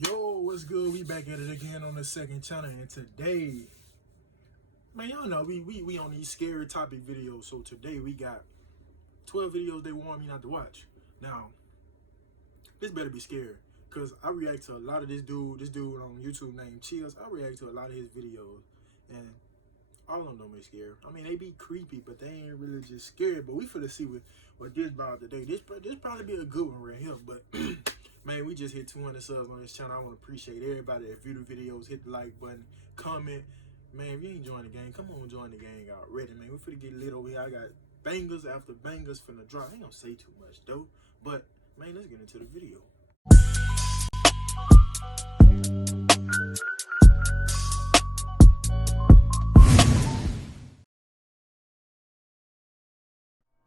Yo, what's good? We back at it again on the second channel, and today, man, y'all know we on these scary topic videos. So today we got 12 videos they want me not to watch. Now, this better be scary, cause I react to a lot of this dude on YouTube named Chills. I react to a lot of his videos, and all of them are scary. I mean, they be creepy, but they ain't really just scary. But we finna see what this about today. This probably be a good one right here, but. Man, we just hit 200 subs on this channel. I want to appreciate everybody that view the videos, hit the like button, comment. Man, if you ain't joined the gang, come on, join the gang already, man. We finna get lit over here. I got bangers after bangers finna drop. I ain't gonna say too much, though. But, man, let's get into the video.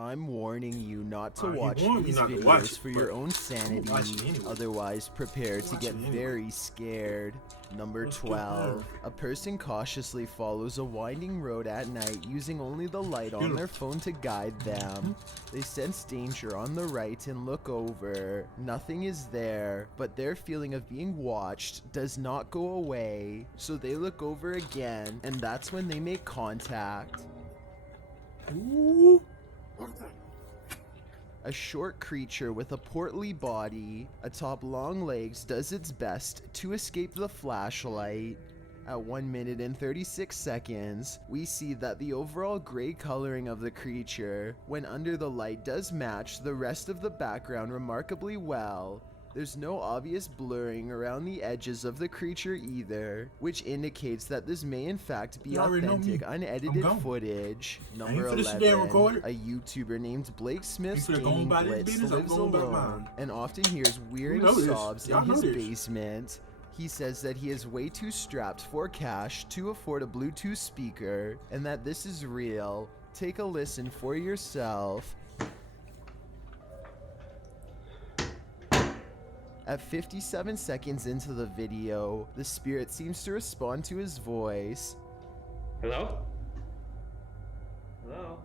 I'm warning you not to watch these videos for your own sanity, otherwise prepare to get very scared. Number 12. A person cautiously follows a winding road at night using only the light on their phone to guide them. They sense danger on the right and look over. Nothing is there, but their feeling of being watched does not go away, so they look over again, and that's when they make contact. Ooh. A short creature with a portly body, atop long legs, does its best to escape the flashlight. At 1 minute and 36 seconds, we see that the overall gray coloring of the creature, when under the light, does match the rest of the background remarkably well. There's no obvious blurring around the edges of the creature either, which indicates that this may in fact be authentic, unedited footage. Number 11, a YouTuber named Blake Smith's Gaming Blitz lives alone and often hears weird sobs in his basement. He says that he is way too strapped for cash to afford a Bluetooth speaker, and that this is real. Take a listen for yourself. At 57 seconds into the video, the spirit seems to respond to his voice. Hello? Hello?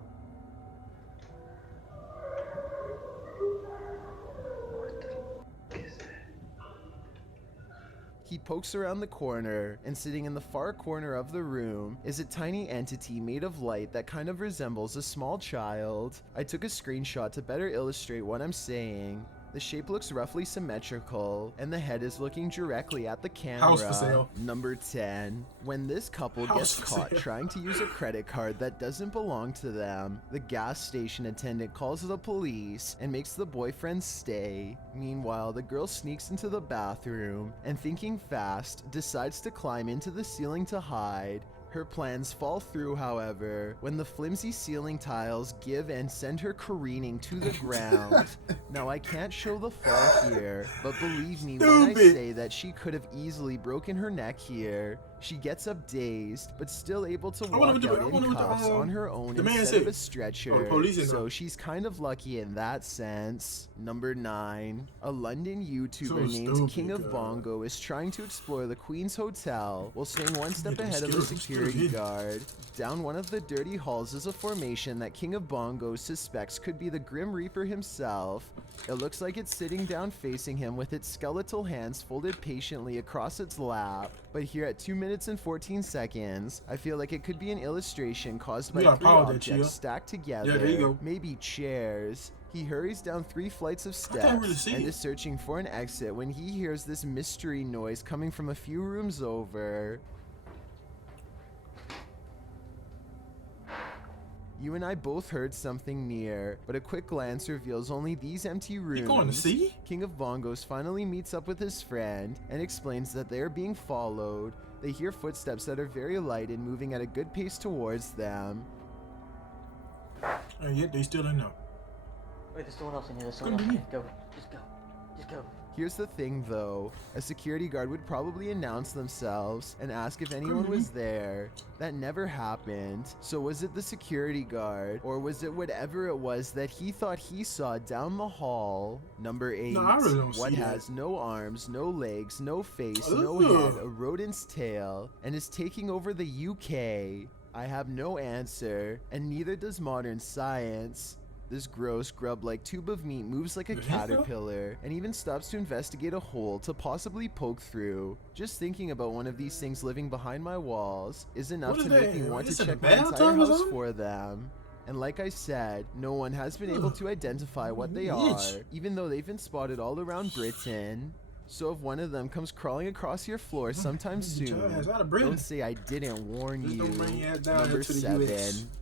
He pokes around the corner, and sitting in the far corner of the room is a tiny entity made of light that kind of resembles a small child. I took a screenshot to better illustrate what I'm saying. The shape looks roughly symmetrical, and the head is looking directly at the camera. House for sale. Number 10. When this couple gets caught trying to use a credit card that doesn't belong to them, the gas station attendant calls the police and makes the boyfriend stay. Meanwhile, the girl sneaks into the bathroom and, thinking fast, decides to climb into the ceiling to hide. Her plans fall through, however, when the flimsy ceiling tiles give and send her careening to the ground. Now, I can't show the fall here, but believe me when I say that she could have easily broken her neck here. She gets up dazed, but still able to walk out in cuffs on her own instead of a stretcher, so she's kind of lucky in that sense. Number 9. A London YouTuber named King of Bongo is trying to explore the Queen's Hotel while staying one step ahead of the security guard. Down one of the dirty halls is a formation that King of Bongo suspects could be the Grim Reaper himself. It looks like it's sitting down facing him with its skeletal hands folded patiently across its lap. But here at 2 minutes and 14 seconds, I feel like it could be an illustration caused by 3 objects stacked together, maybe chairs. He hurries down 3 flights of steps and is searching for an exit when he hears this mystery noise coming from a few rooms over. You and I both heard something near, but a quick glance reveals only these empty rooms. You going to see? King of Bongos finally meets up with his friend and explains that they are being followed. They hear footsteps that are very light and moving at a good pace towards them. And yet they still don't know. Wait, there's someone else in here. There's someone else in here. Go. Just go. Just go. Here's the thing though, a security guard would probably announce themselves and ask if anyone was there. That never happened. So was it the security guard, or was it whatever it was that he thought he saw down the hall? Number 8, what has no arms, no legs, no face, no head, a rodent's tail, and is taking over the UK? I have no answer, and neither does modern science. This gross grub-like tube of meat moves like a caterpillar and even stops to investigate a hole to possibly poke through. Just thinking about one of these things living behind my walls is enough to make me want to check my entire house for them. And like I said, no one has been able to identify what they are, even though they've been spotted all around Britain. So if one of them comes crawling across your floor sometime soon, don't say I didn't warn you. Number 7,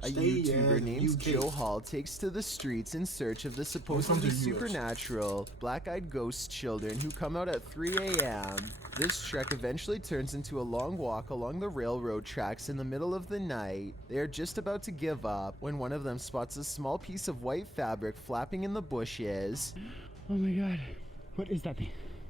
a YouTuber named Joe Hall takes to the streets in search of the supposedly supernatural, black-eyed ghost children who come out at 3 a.m. This trek eventually turns into a long walk along the railroad tracks in the middle of the night. They are just about to give up when one of them spots a small piece of white fabric flapping in the bushes. Oh my god, what is that thing?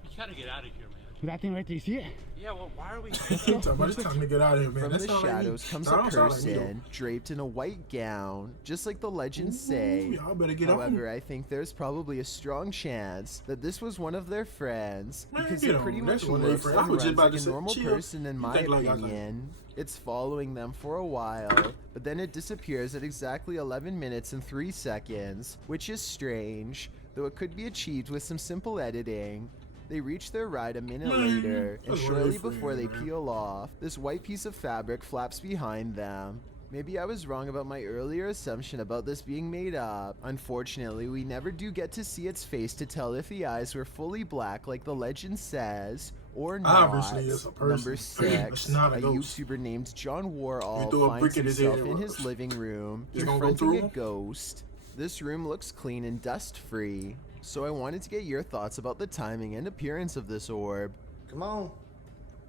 You gotta get out of here, man. That thing right there, you see it? Yeah, well, why are we... It's time to get out of here, man. From the shadows comes a person draped in a white gown, just like the legends say. However, I think there's probably a strong chance that this was one of their friends, because it pretty much looks and runs like a normal person in my opinion. It's following them for a while, but then it disappears at exactly 11 minutes and 3 seconds, which is strange, though it could be achieved with some simple editing. They reach their ride a minute later, and shortly before they peel off, this white piece of fabric flaps behind them. Maybe I was wrong about my earlier assumption about this being made up. Unfortunately, we never do get to see its face to tell if the eyes were fully black like the legend says, or not. Obviously, it's a person. Number 6, a YouTuber named John Warall finds himself in his living room, confronting a ghost. This room looks clean and dust-free. So I wanted to get your thoughts about the timing and appearance of this orb. Come on.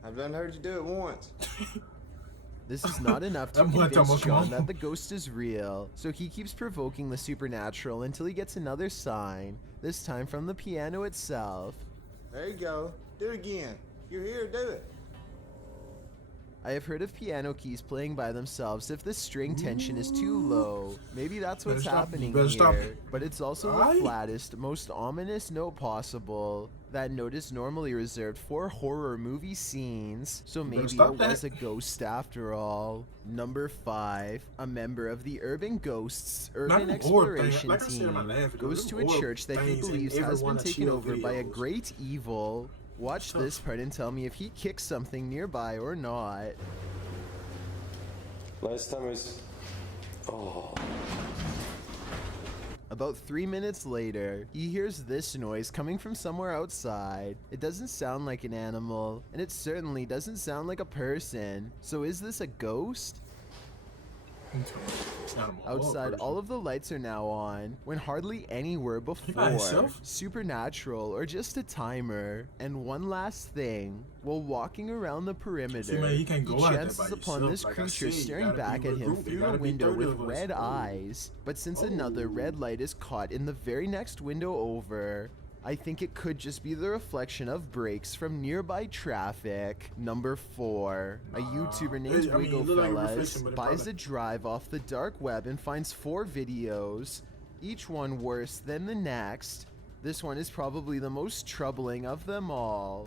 I've done heard you do it once. This is not enough to convince John that the ghost is real, so he keeps provoking the supernatural until he gets another sign, this time from the piano itself. There you go. Do it again. You're here, do it. I have heard of piano keys playing by themselves if the string tension is too low. Maybe that's what's happening here. But it's also the flattest, most ominous note possible. That note is normally reserved for horror movie scenes, so maybe it was a ghost after all. Number 5, a member of the Urban Ghosts Urban Exploration Team goes to a church that he believes has been taken over by a great evil. Watch this part and tell me if he kicks something nearby or not. Last time was... Oh. About 3 minutes later, he hears this noise coming from somewhere outside. It doesn't sound like an animal, and it certainly doesn't sound like a person. So is this a ghost? Outside, all of the lights are now on, when hardly any were before. Supernatural, or just a timer. And one last thing, while walking around the perimeter, he chances upon this creature staring back at him through the window with red eyes. But since another red light is caught in the very next window over, I think it could just be the reflection of brakes from nearby traffic. Number 4, a YouTuber named WiggleFellas buys a drive off the dark web and finds 4 videos, each one worse than the next. This one is probably the most troubling of them all.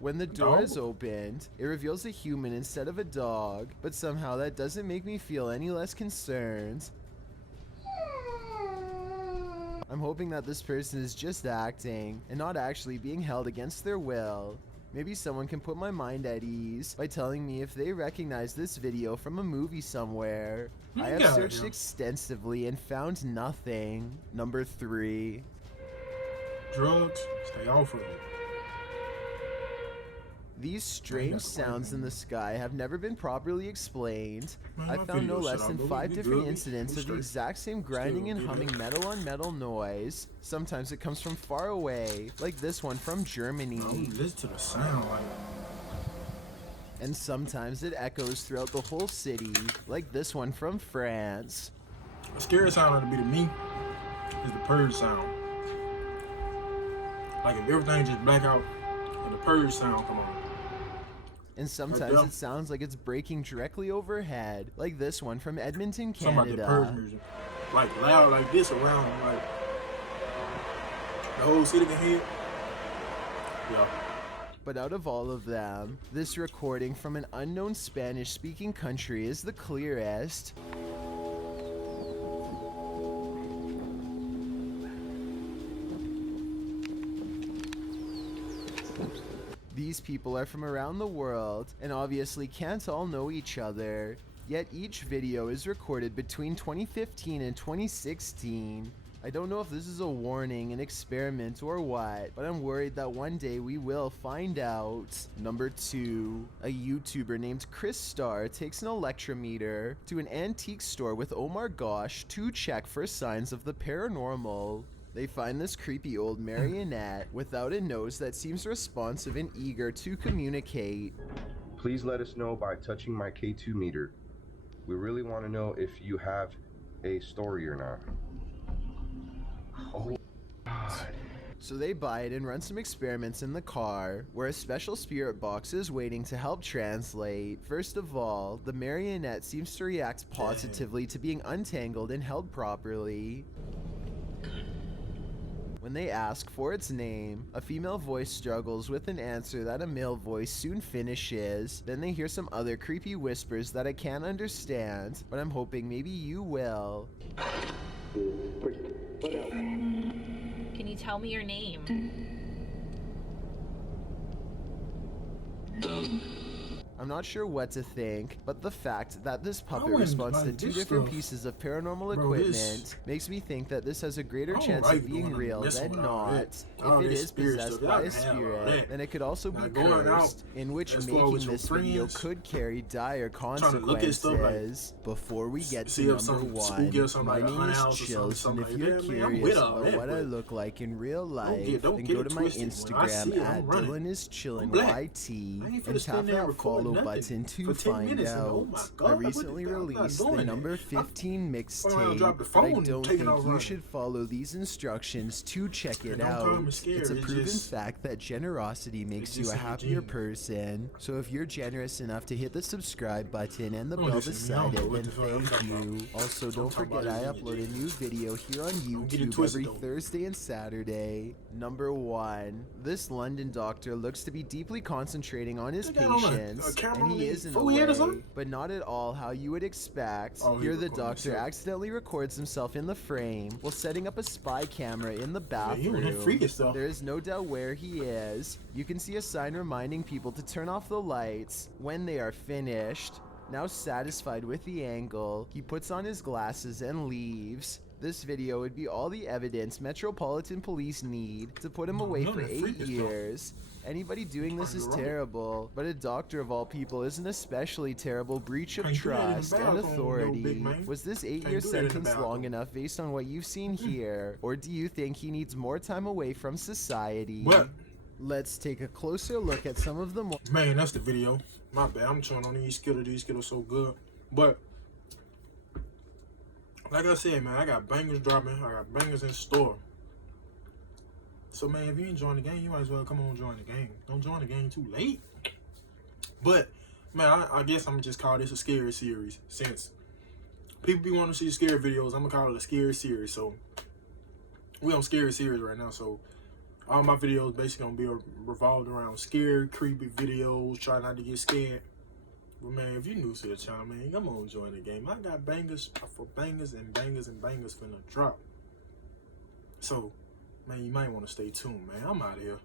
When the door is opened, it reveals a human instead of a dog, but somehow that doesn't make me feel any less concerned. I'm hoping that this person is just acting and not actually being held against their will. Maybe someone can put my mind at ease by telling me if they recognize this video from a movie somewhere. I have searched extensively and found nothing. Number 3. Drugs, stay off of it. These strange sounds in the sky have never been properly explained. I found no less than 5 different incidents of the exact same grinding and humming metal on metal noise. Sometimes it comes from far away, like this one from Germany. Listen to the sound, and sometimes it echoes throughout the whole city, like this one from France. The scary sound ought to be to me is the purge sound. Like if everything just black out and the purge sound come on. And sometimes it sounds like it's breaking directly overhead, like this one from Edmonton, Canada. Something about the purge music. Like loud like this around, like the whole city can hear. Yeah. But out of all of them, this recording from an unknown Spanish-speaking country is the clearest. These people are from around the world and obviously can't all know each other, yet each video is recorded between 2015 and 2016. I don't know if this is a warning, an experiment, or what, but I'm worried that one day we will find out. Number 2, a YouTuber named Chris Starr takes an electrometer to an antique store with Omar Gosh to check for signs of the paranormal. They find this creepy old marionette without a nose that seems responsive and eager to communicate. Please let us know by touching my K2 meter. We really want to know if you have a story or not. Oh God. So they buy it and run some experiments in the car, where a special spirit box is waiting to help translate. First of all, the marionette seems to react positively to being untangled and held properly. When they ask for its name, a female voice struggles with an answer that a male voice soon finishes. Then they hear some other creepy whispers that I can't understand, but I'm hoping maybe you will. Can you tell me your name? I'm not sure what to think, but the fact that this puppet wouldn't responds to like 2 this different stuff. pieces of paranormal Bro, equipment makes me think that this has a greater I don't chance like of being doing real messing than with all not. that. All If it this is spirit possessed stuff, by y'all a can have all spirit, that. then it could also Now be going out, cursed, in which let's go out with making your this video friends, could carry dire trying to look at stuff like- consequences. Before we get see to if number some 1, spooky or something my like a name haunted is house or Chills, and something if like you're that, man, I'm curious with all about that, what I but look like in real life, don't then get go it to my twisted. When I see Instagram it, at I'm running. Dylan is Chillin' I'm black. YT I ain't finna and stand tap there and that record follow nothing button for to 10 find minutes and, oh my out. God, I what recently I'm not released doing the that. number I'm 15 gonna mixtape, drop the but I phone, don't take it think out you running. should follow these instructions to check it And don't call me out. scared, It's a it proven just- fact that generosity makes you just a a happier gene. person. So if you're generous enough to hit the subscribe button and the Don't bell listen to me, I don't beside know it, what then the fuck I'm thank talking you. about. Also, I'm don't talking forget about I this upload a new video here on Don't get it YouTube twisted, every though. Thursday and Saturday. Number 1, this London doctor looks to be deeply concentrating on his They got on a patients, camera and on he the is in a forehead or way, something? but not at all how you would expect. Oh, he Here the recording doctor himself. accidentally records himself in the frame while setting up a spy camera in the Yeah, you in that bathroom. freaky stuff. There is no doubt where he is. You can see a sign reminding people to turn off the lights when they are finished. Now satisfied with the angle, he puts on his glasses and leaves. This video would be all the evidence Metropolitan Police need to put him away none for of that 8 freaky stuff. years. Anybody doing this is Right. terrible, but a doctor of all people is an especially terrible breach of Can't do that in the trust and bathroom, no big authority. man. Was this Can't 8-year do that in the sentence long bathroom. enough based on what you've seen here? Or do you think he needs more time away from society? What? Let's take a closer look at some of the more Man, that's the video. My bad. I'm chewing on these Skittles. These Skittles so good. But like I said, man, I got bangers dropping. I got bangers in store. So man, if you enjoying the game, you might as well come on join the game. Don't join the game too late. But man, I guess I'm just call this a scary series since people be wanting to see scary videos. I'm gonna call it a scary series. So we on scary series right now. So all my videos basically gonna be revolved around scary, creepy videos. Try not to get scared. But man, if you're new to the channel, man, come on join the game. I got bangers for bangers and bangers and bangers finna drop. So, man, you might want to stay tuned, man. I'm out of here.